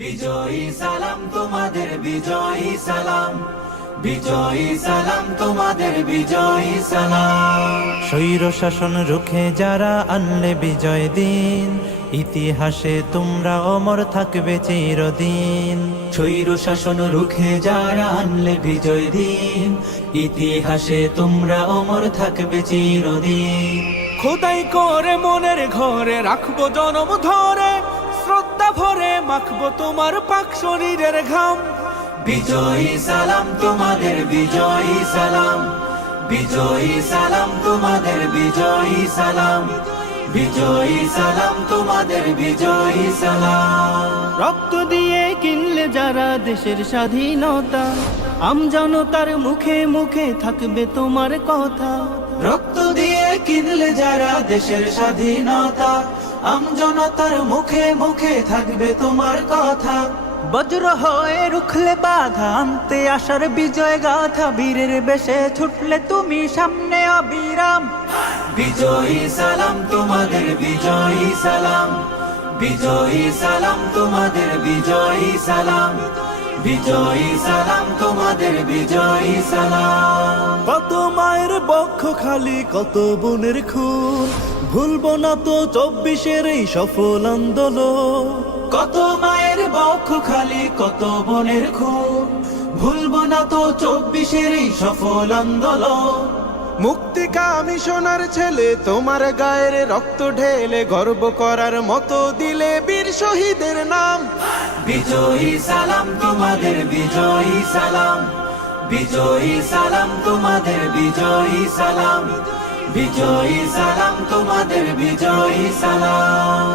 বিজয়ী সালাম তোমাদের, বিজয়ী সালাম, বিজয়ী সালাম তোমাদের, বিজয়ী সালাম। স্বৈর শাসন রুখে যারা আনলে বিজয় দিন, ইতিহাসে তোমরা অমর থাকবে চিরদিন। স্বৈর শাসন রুখে যারা আনলে বিজয় দিন, ইতিহাসে তোমরা অমর থাকবে চিরদিন। খোদাই করে মনের ঘরে রাখবো জনম ধরে, শ্রদ্ধা ভরে মাখবো তোমার পাক শরীরের ঘাম। বিজয়ী সালাম তোমাদের, বিজয়ী সালাম, বিজয়ী সালাম তোমাদের, বিজয়ী সালাম, বিজয়ী সালাম তোমাদের, বিজয়ী সালাম। রক্ত দিয়ে কিনলে যারা দেশের স্বাধীনতা, আমজনতার মুখে মুখে থাকবে তোমার কথা। রক্ত দিয়ে কিনলে যারা দেশের স্বাধীনতা, আমজনতার মুখে মুখে থাকবে তোমার কথা। বজ্র হয়ে রুখলে বাধা, আনতে আসার বিজয় গাথা, বীরের বেশে ছুটলে তুমি সামনে অবিরাম। বিজয়ী সালাম তোমাদের, বিজয়ী সালাম, বিজয়ী সালাম তোমাদের, বিজয়ী সালাম, বিজয়ী সালাম তোমাদের, বিজয়ী সালাম। কত মায়ের বক্ষ খালি, কত বোনের খুন, ভুলবো না তো 24-এর এই সফল আন্দোলন। কত মায়ের বক্ষ খালি, কত বোনের খুন, ভুলবো না তো 24-এর এই সফল আন্দোলন। মুক্তিকামী সোনার ছেলে তোমার গায়ের রক্ত ঢেলে, গর্ব করার মতো দিলে বীর শহীদের নাম। বিজয়ী সালাম তোমাদের, বিজয়ী সালাম, বিজয়ী সালাম তোমাদের, বিজয়ী সালাম, বিজয়ী সালাম তোমাদের, বিজয়ী সালাম।